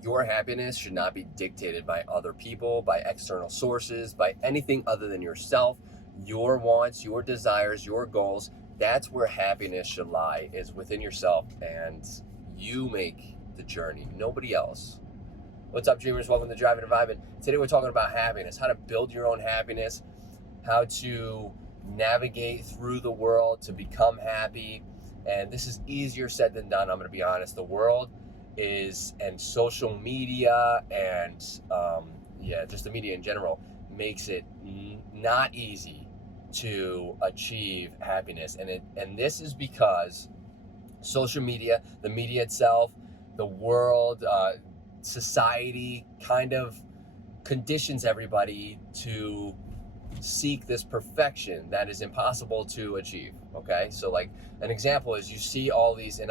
Your happiness should not be dictated by other people, by external sources, by anything other than yourself, your wants, your desires, your goals. That's where happiness should lie, is within yourself, and you make the journey, nobody else. What's up, dreamers? Welcome to Driving and Vibing. Today we're talking about happiness, how to build your own happiness, how to navigate through the world to become happy. And this is easier said than done, I'm going to be honest. The world is, and social media and just the media in general makes it not easy to achieve happiness. And this is because social media, the media itself, the world, society kind of conditions everybody to seek this perfection that is impossible to achieve. Okay, so like an example is you see all these, and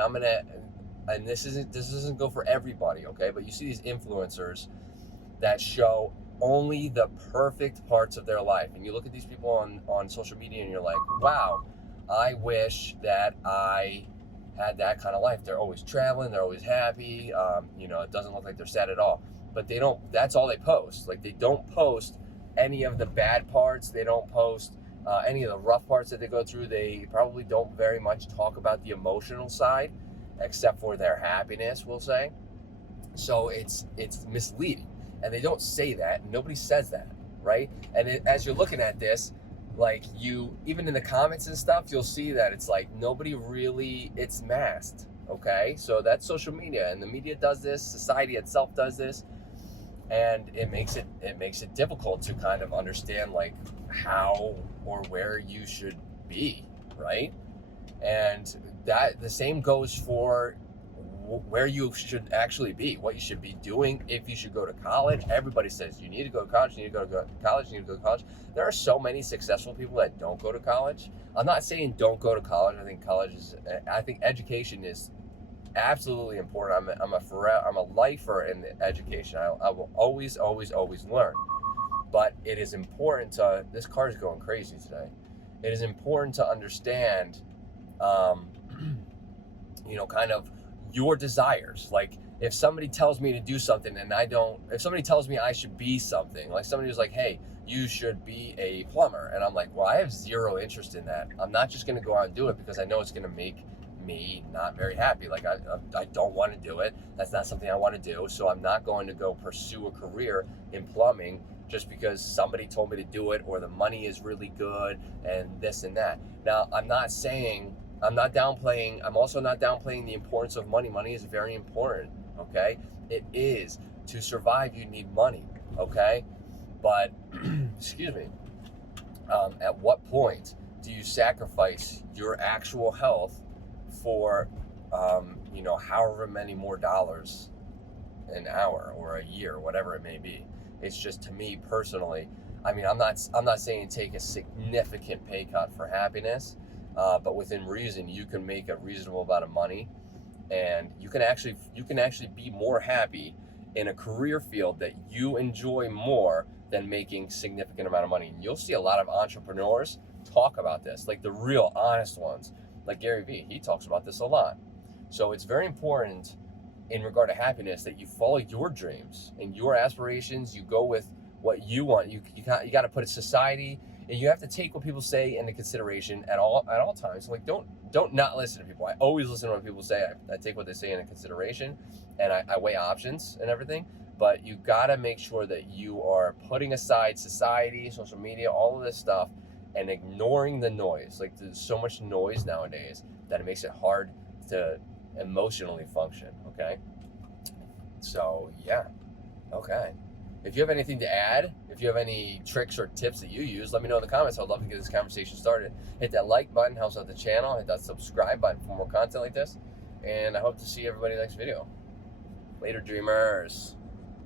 this doesn't go for everybody, okay, but you see these influencers that show only the perfect parts of their life, and you look at these people on social media and you're like, wow, I wish that I had that kind of life. They're always traveling, they're always happy, it doesn't look like they're sad at all, but they don't, that's all they post. Like, they don't post any of the bad parts, they don't post any of the rough parts that they go through. They probably don't very much talk about the emotional side, except for their happiness, we'll say. So it's misleading, and they don't say that. Nobody says that, right? And as you're looking at this, like, you, even in the comments and stuff, you'll see that it's like nobody really, it's masked, okay? So that's social media, and the media does this, society itself does this, and it makes it difficult to kind of understand like how or where you should be, right? And that the same goes for where you should actually be, what you should be doing, if you should go to college. Everybody says you need to go to college, you need to go to college, you need to go to college. There are so many successful people that don't go to college. I'm not saying don't go to college. I think education is absolutely important. I'm a lifer in education. I will always learn. But it is important to, this car is going crazy today. It is important to understand, kind of your desires. Like, if somebody tells me to do something and if somebody tells me I should be something, like somebody was like, hey, you should be a plumber. And I'm like, well, I have zero interest in that. I'm not just going to go out and do it because I know it's going to make me not very happy. Like, I don't want to do it. That's not something I want to do. So I'm not going to go pursue a career in plumbing just because somebody told me to do it, or the money is really good and this and that. Now, I'm also not downplaying the importance of money. Money is very important, okay? It is. To survive, you need money, okay? But, excuse me, at what point do you sacrifice your actual health for, however many more dollars an hour or a year, whatever it may be? It's just, to me personally, I'm not saying take a significant pay cut for happiness, but within reason, you can make a reasonable amount of money, and you can actually be more happy in a career field that you enjoy more than making significant amount of money. And you'll see a lot of entrepreneurs talk about this, like the real honest ones, like Gary Vee. He talks about this a lot. So it's very important in regard to happiness that you follow your dreams and your aspirations. You go with what you want. You got to put a society, and you have to take what people say into consideration at all times. So, like, don't not listen to people. I always listen to what people say. I take what they say into consideration, and I weigh options and everything. But you got to make sure that you are putting aside society, social media, all of this stuff, and ignoring the noise. Like, there's so much noise nowadays that it makes it hard to emotionally function, okay? So, yeah, okay. If you have anything to add, if you have any tricks or tips that you use, let me know in the comments. I'd love to get this conversation started. Hit that like button, helps out the channel. Hit that subscribe button for more content like this. And I hope to see everybody in the next video. Later, dreamers.